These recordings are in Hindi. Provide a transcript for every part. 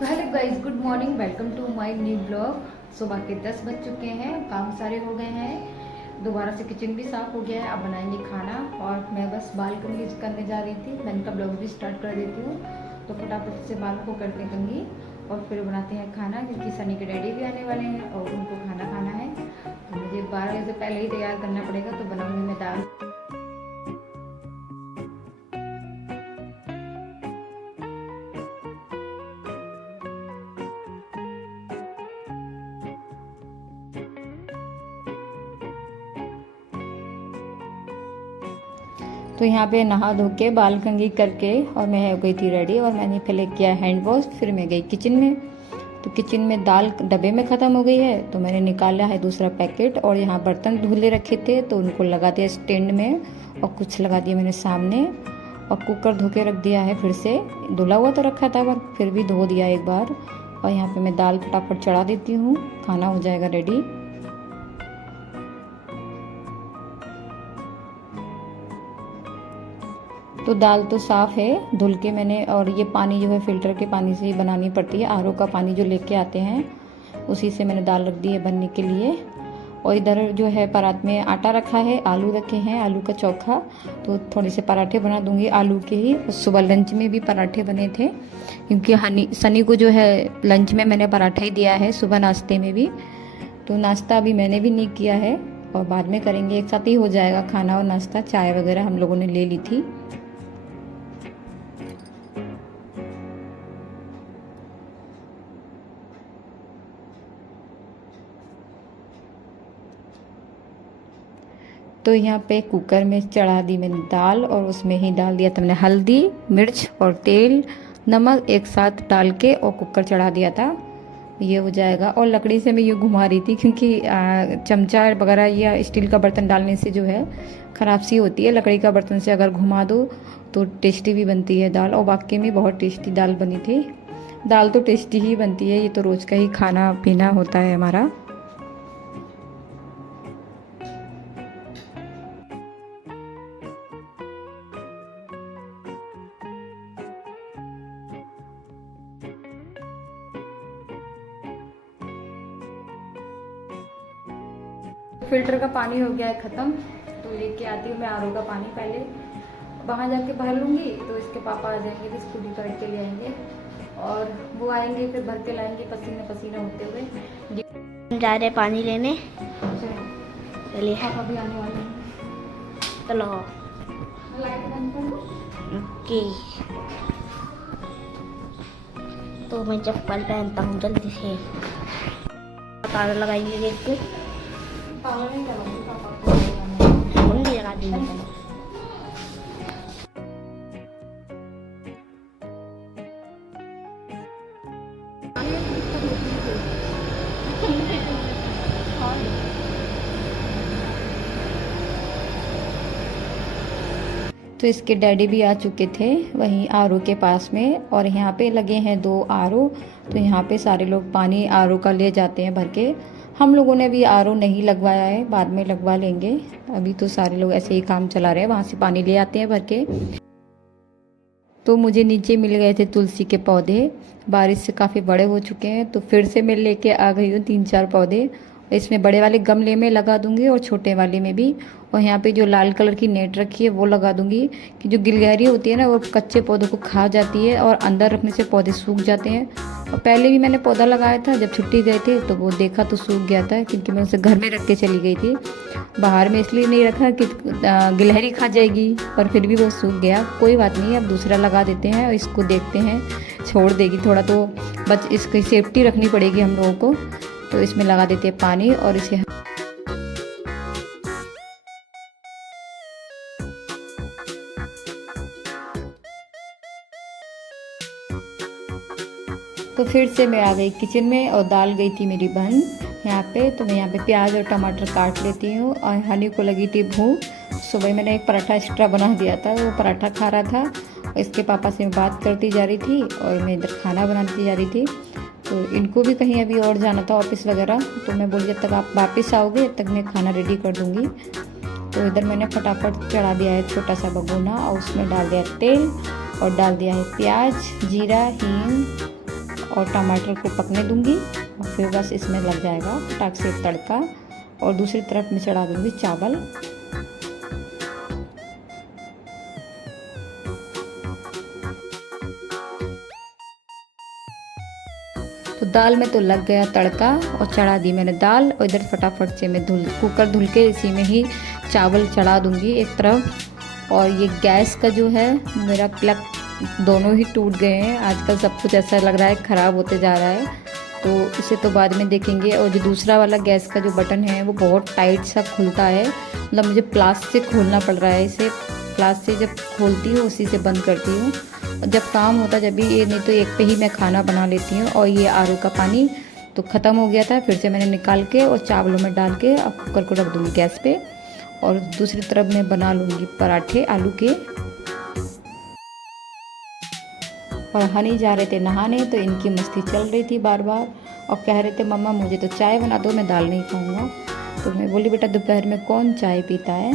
तो hello guys, good morning, welcome to my new blog. सुबह के 10 बज चुके हैं, काम सारे हो गए हैं, दोबारा से किचन भी साफ हो गया है। अब बनाएंगे खाना और मैं बस बाल कंघी करने जा रही थी। मैं इनका ब्लॉग भी स्टार्ट कर देती हूँ, तो फटाफट से बालों को करते कंघी और फिर बनाते हैं खाना, क्योंकि सनी के डैडी भी आने वाले हैं और उनको खाना खाना है। तो मुझे 12 बजे से पहले ही तैयार करना पड़ेगा। तो बनाऊँगी मैं दाल। तो यहाँ पे नहा धो के बाल कंघी करके और मैं हो गई थी रेडी, और मैंने पहले किया हैंड वॉश, फिर मैं गई किचन में। तो किचन में दाल डब्बे में ख़त्म हो गई है, तो मैंने निकाला है दूसरा पैकेट, और यहाँ बर्तन धुले रखे थे तो उनको लगा दिया स्टैंड में, और कुछ लगा दिया मैंने सामने, और कुकर धो के रख दिया है। फिर से धुला हुआ तो रखा था पर फिर भी धो दिया एक बार। और यहाँ पे मैं दाल फटाफट चढ़ा देती हूँ, खाना हो जाएगा रेडी। तो दाल तो साफ़ है धुल के मैंने, और ये पानी जो है फ़िल्टर के पानी से ही बनानी पड़ती है। आरओ का पानी जो लेके आते हैं उसी से मैंने दाल रख दी है बनने के लिए। और इधर जो है परात में आटा रखा है, आलू रखे हैं, आलू का चोखा। तो थोड़े से पराठे बना दूंगी आलू के ही। सुबह लंच में भी पराठे बने थे, क्योंकि सनी को जो है लंच में मैंने पराठा ही दिया है, सुबह नाश्ते में भी। तो नाश्ता अभी मैंने भी नहीं किया है, और बाद में करेंगे, एक साथ ही हो जाएगा खाना और नाश्ता। चाय वगैरह हम लोगों ने ले ली थी। तो यहाँ पे कुकर में चढ़ा दी मैंने दाल, और उसमें ही डाल दिया था मैंने हल्दी, मिर्च और तेल, नमक एक साथ डाल के, और कुकर चढ़ा दिया था। ये हो जाएगा। और लकड़ी से मैं ये घुमा रही थी, क्योंकि चमचा वगैरह या स्टील का बर्तन डालने से जो है ख़राब सी होती है। लकड़ी का बर्तन से अगर घुमा दो तो टेस्टी भी बनती है दाल, और वाकई में बहुत टेस्टी दाल बनी थी। दाल तो टेस्टी ही बनती है, ये तो रोज़ का ही खाना पीना होता है हमारा। फिल्टर का पानी हो गया है ख़त्म, तो लेके आती हूँ मैं आरओ का पानी। पहले वहाँ जाके भर लूँगी, तो इसके पापा आ जाएंगे तो स्कूटी पर के ले आएंगे, और वो आएंगे फिर भर के लाएंगे पसीने पसीने होते हुए। जा रहे पानी लेने, चलिए। पापा भी आने वाले हैं। चलो। लाइट बंद कर दो। ओके, तो मैं चप्पल पहनता हूँ जल्दी से। ताला लगाइए गेट पे। ताला नहीं लगाऊंगी, पापा को कुंडी लगा दीजिए। तो इसके डैडी भी आ चुके थे वहीं आरओ के पास में, और यहाँ पे लगे हैं 2 आरओ। तो यहाँ पे सारे लोग पानी आरओ का ले जाते हैं भर के। हम लोगों ने भी आरओ नहीं लगवाया है, बाद में लगवा लेंगे। अभी तो सारे लोग ऐसे ही काम चला रहे हैं, वहाँ से पानी ले आते हैं भर के। तो मुझे नीचे मिल गए थे तुलसी के पौधे, बारिश से काफ़ी बड़े हो चुके हैं, तो फिर से मैं लेके आ गई हूँ 3-4 पौधे। इसमें बड़े वाले गमले में लगा दूंगी और छोटे वाले में भी। और यहाँ पे जो लाल कलर की नेट रखी है वो लगा दूंगी, कि जो गिलहरी होती है ना वो कच्चे पौधों को खा जाती है, और अंदर रखने से पौधे सूख जाते हैं। और पहले भी मैंने पौधा लगाया था, जब छुट्टी गए थे तो वो देखा तो सूख गया था, क्योंकि मैं उसे घर में रख के चली गई थी। बाहर में इसलिए नहीं रखा कि गिलहरी खा जाएगी, पर फिर भी वो सूख गया। कोई बात नहीं, अब दूसरा लगा देते हैं और इसको देखते हैं, छोड़ देगी थोड़ा तो बच, इसकी सेफ्टी रखनी पड़ेगी हम लोगों को। तो इसमें लगा देते हैं पानी, और इसे तो फिर से मैं आ गई किचन में, और दाल गई थी मेरी बन यहाँ पे। तो मैं यहाँ पे प्याज और टमाटर काट लेती हूँ, और हनी को लगी थी भूख। सुबह मैंने एक पराठा एक्स्ट्रा बना दिया था, वो पराठा खा रहा था, और इसके पापा से मैं बात करती जा रही थी और मैं इधर खाना बनाती जा रही थी। तो इनको भी कहीं अभी और जाना था ऑफिस वगैरह, तो मैं बोली जब तक आप वापस आओगे तब तक मैं खाना रेडी कर दूँगी। तो इधर मैंने फटाफट चढ़ा दिया है छोटा सा भगोना, और उसमें डाल दिया तेल, और डाल दिया है प्याज, जीरा, हींग और टमाटर को पकने दूंगी और फिर बस इसमें लग जाएगा फटाक से तड़का। और दूसरी तरफ मैं चढ़ा दूंगी चावल। तो दाल में तो लग गया तड़का और चढ़ा दी मैंने दाल। और इधर फटाफट से मैं कुकर धुल के इसी में ही चावल चढ़ा दूंगी एक तरफ। और ये गैस का जो है मेरा प्लग दोनों ही टूट गए हैं। आजकल सब कुछ ऐसा लग रहा है ख़राब होते जा रहा है, तो इसे तो बाद में देखेंगे। और जो दूसरा वाला गैस का जो बटन है वो बहुत टाइट सा खुलता है, मतलब मुझे प्लास से खोलना पड़ रहा है इसे। प्लास से जब खोलती हूँ उसी से बंद करती हूँ। जब काम होता जब भी ये, नहीं तो एक पे ही मैं खाना बना लेती हूँ। और ये आरओ का पानी तो ख़त्म हो गया था, फिर से मैंने निकाल के और चावलों में डाल के अब कुकर को रख दूँगी गैस पे। और दूसरी तरफ मैं बना लूँगी पराठे आलू के। और हनी जा रहे थे नहाने, तो इनकी मस्ती चल रही थी बार बार और कह रहे थे मम्मा मुझे तो चाय बना दो, मैं दाल नहीं खाऊंगा। तो मैं बोली बेटा दोपहर में कौन चाय पीता है।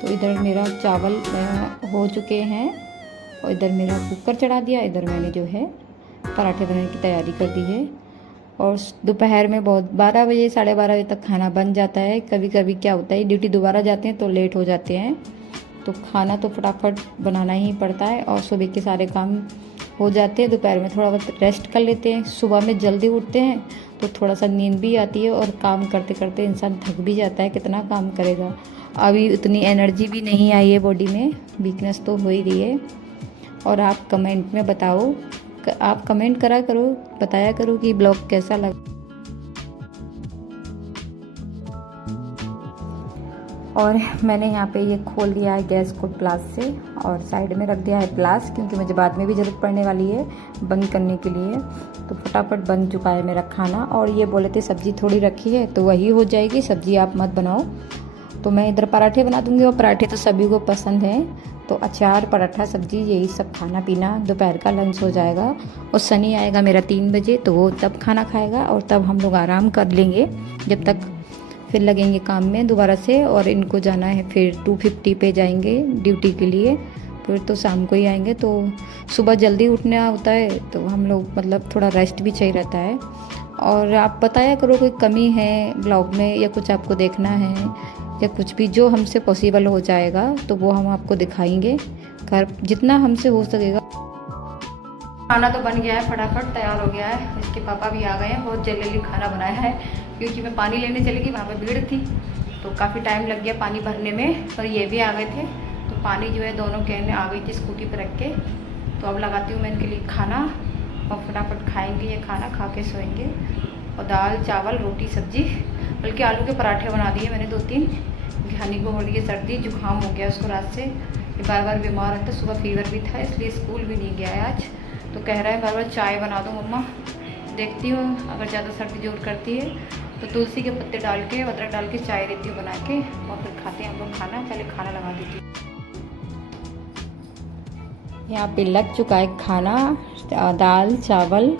तो इधर मेरा चावल हो चुके हैं और इधर मेरा कुकर चढ़ा दिया। इधर मैंने जो है पराठे बनाने की तैयारी कर दी है। और दोपहर में बहुत 12 बजे 12:30 बजे तक खाना बन जाता है। कभी कभी क्या होता है ड्यूटी दोबारा जाते हैं तो लेट हो जाते हैं, तो खाना तो फटाफट बनाना ही पड़ता है। और सुबह के सारे काम हो जाते हैं, दोपहर में थोड़ा वक्त रेस्ट कर लेते हैं। सुबह में जल्दी उठते हैं तो थोड़ा सा नींद भी आती है और काम करते करते इंसान थक भी जाता है, कितना काम करेगा। अभी उतनी एनर्जी भी नहीं आई है बॉडी में, वीकनेस तो हो ही रही है। और आप कमेंट में बताओ, आप कमेंट करा करो, बताया करो कि ब्लॉग कैसा लगा। और मैंने यहाँ पे ये खोल दिया है गैस को प्लास से और साइड में रख दिया है प्लास, क्योंकि मुझे बाद में भी ज़रूरत पड़ने वाली है बंद करने के लिए। तो फटाफट बन चुका है मेरा खाना। और ये बोले थे सब्ज़ी थोड़ी रखी है तो वही हो जाएगी, सब्ज़ी आप मत बनाओ। तो मैं इधर पराठे बना दूँगी और पराठे तो सभी को पसंद हैं, तो अचार पराठा सब्ज़ी यही सब खाना पीना दोपहर का लंच हो जाएगा। और सनी आएगा मेरा 3 बजे, तो वो तब खाना खाएगा और तब हम लोग आराम कर लेंगे, जब तक फिर लगेंगे काम में दोबारा से। और इनको जाना है फिर 250 पे जाएंगे ड्यूटी के लिए, फिर तो शाम को ही आएंगे। तो सुबह जल्दी उठना होता है तो हम लोग मतलब थोड़ा रेस्ट भी चाहिए रहता है। और आप बताया करो कोई कमी है ब्लॉग में या कुछ आपको देखना है या कुछ भी जो हमसे पॉसिबल हो जाएगा तो वो हम आपको दिखाएंगे, कर जितना हमसे हो सकेगा। खाना तो बन गया है, फटाफट तैयार हो गया है। इसके पापा भी आ गए हैं, बहुत जल्दी खाना बनाया है क्योंकि मैं पानी लेने चली गई, वहाँ पे भीड़ थी तो काफ़ी टाइम लग गया पानी भरने में। और ये भी आ गए थे तो पानी जो है दोनों कैन आ गई थी स्कूटी पर रख के। तो अब लगाती हूँ मैं इनके लिए खाना और फटाफट खाएंगे ये खाना, खा के सोएंगे। और दाल चावल रोटी सब्जी, बल्कि आलू के पराठे बना दिए मैंने 2-3। हनी को हो रही है सर्दी, जुकाम हो गया उसको रात से, ये बार बार बीमार रहता है। सुबह फीवर भी था इसलिए स्कूल भी नहीं गया है आज। तो कह रहा है बार बार चाय बना दो मम्मा, देखती हूँ अगर ज़्यादा सर्दी जोर करती है तो तुलसी के पत्ते डाल के अदरक डाल के चाय देती हूँ बना के, और फिर खाते हैं हम लोग खाना। पहले खाना लगा देती हूँ। यहाँ पे लग चुका है खाना, दाल चावल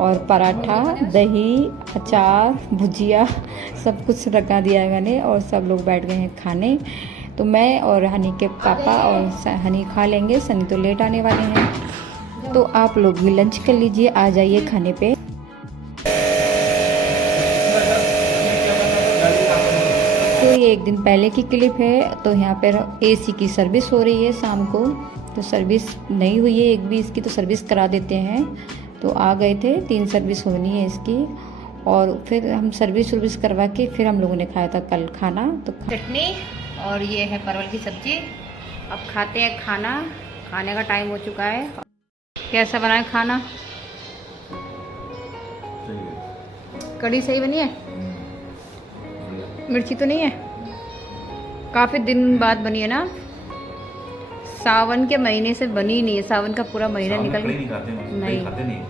और पराठा, दही, अचार, भुजिया सब कुछ रखा दिया है मैंने। और सब लोग बैठ गए हैं खाने। तो मैं और हनी के पापा और हनी खा लेंगे, सनी तो लेट आने वाले हैं। तो आप लोग भी लंच कर लीजिए, आ जाइए खाने पे। तो ये एक दिन पहले की क्लिप है। तो यहाँ पर एसी की सर्विस हो रही है शाम को, तो सर्विस नहीं हुई है एक भी इसकी, तो सर्विस करा देते हैं। तो आ गए थे, 3 सर्विस होनी है इसकी। और फिर हम सर्विस करवा के फिर हम लोगों ने खाया था कल खाना। तो चटनी और ये है परवल की सब्जी। अब खाते हैं खाना, खाने का टाइम हो चुका है। कैसा बना है खाना? कड़ी सही बनी है? मिर्ची तो नहीं है? काफ़ी दिन बाद बनी है ना, सावन के महीने से बनी नहीं है। सावन का पूरा महीना निकल गया। नहीं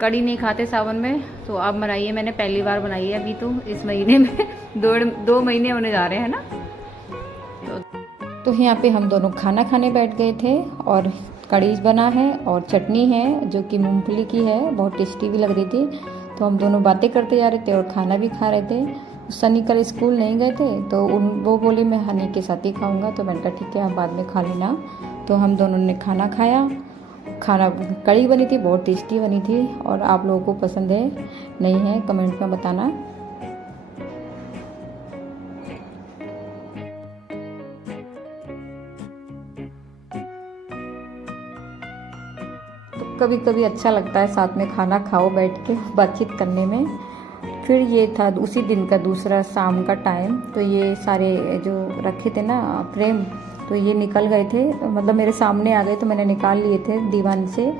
कड़ी नहीं खाते सावन में, तो अब बनाई है मैंने, पहली बार बनाई है अभी तो इस महीने में। 2 महीने होने जा रहे हैं ना। तो यहाँ पे हम दोनों खाना खाने बैठ गए थे और कड़ी बना है और चटनी है जो कि मूंगफली की है, बहुत टेस्टी भी लग रही थी। तो हम दोनों बातें करते जा रहे थे और खाना भी खा रहे थे। सनी कल स्कूल नहीं गए थे तो वो बोले मैं हनी के साथ ही खाऊंगा, तो मैंने कहा ठीक है आप बाद में खा लेना। तो हम दोनों ने खाना खाया, खाना कड़ी बनी थी, बहुत टेस्टी बनी थी। और आप लोगों को पसंद है नहीं है कमेंट में बताना। तो कभी कभी अच्छा लगता है साथ में खाना खाओ बैठ के बातचीत करने में। फिर ये था उसी दिन का दूसरा शाम का टाइम। तो ये सारे जो रखे थे ना फ्रेम, तो ये निकल गए थे, मतलब मेरे सामने आ गए, तो मैंने निकाल लिए थे दीवान से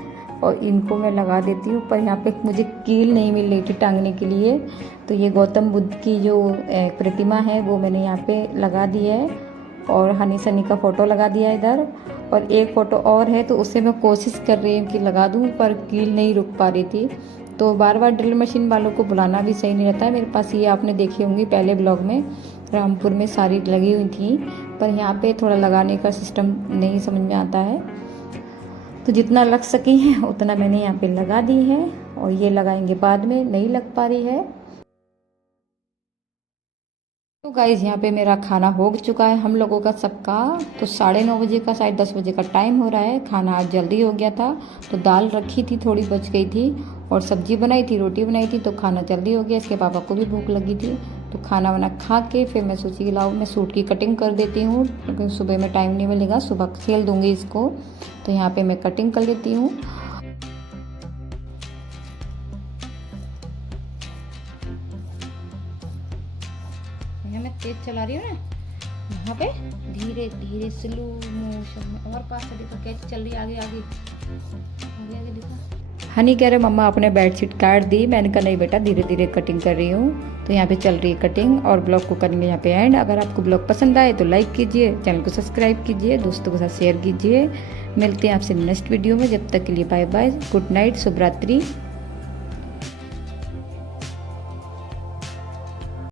और इनको मैं लगा देती हूँ। पर यहाँ पे मुझे कील नहीं मिल रही थी टांगने के लिए, तो ये गौतम बुद्ध की जो प्रतिमा है वो मैंने यहाँ पे लगा दी है और हनी सनी का फ़ोटो लगा दिया है इधर। और एक फ़ोटो और है तो उसे मैं कोशिश कर रही हूँ कि लगा दूँ, पर कील नहीं रुक पा रही थी। तो बार बार ड्रिल मशीन वालों को बुलाना भी सही नहीं रहता है। मेरे पास ये आपने देखी होंगी पहले ब्लॉग में, रामपुर में सारी लगी हुई थी, पर यहाँ पे थोड़ा लगाने का सिस्टम नहीं समझ में आता है। तो जितना लग सकी है उतना मैंने यहाँ पे लगा दी है और ये लगाएंगे बाद में, नहीं लग पा रही है। तो गाइज यहाँ पे मेरा खाना हो चुका है हम लोगों का सबका। तो 9:30 बजे का, शायद 10 बजे का टाइम हो रहा है। खाना आज जल्दी हो गया था, तो दाल रखी थी थोड़ी बच गई थी और सब्जी बनाई थी, रोटी बनाई थी, तो खाना जल्दी हो गया। इसके पापा को भी भूख लगी थी, तो खाना वाना खा के फिर मैं सोची कि लाओ मैं सूट की कटिंग कर देती हूँ, क्योंकि सुबह में टाइम नहीं मिलेगा, सुबह खेल दूँगी इसको। तो यहाँ पर मैं कटिंग कर लेती हूँ। मैं तेज चला रही हूँ ना, यहाँ पे धीरे धीरे स्लो मोशन में। और पास से देखो कैसे चल रही है, आगे आगे आगे आगे देखो। हनी कह रहे मम्मा आपने बेडशीट काट दी। मैंने कहा नहीं बेटा, धीरे धीरे कटिंग कर रही हूँ। तो यहाँ पे चल रही है कटिंग और ब्लॉग को करेंगे यहाँ पे एंड। अगर आपको ब्लॉग पसंद आए तो लाइक कीजिए, चैनल को सब्सक्राइब कीजिए, दोस्तों के साथ शेयर कीजिए। मिलते हैं आपसे नेक्स्ट वीडियो में, जब तक के लिए बाय बाय, गुड नाइट, शुभ रात्रि।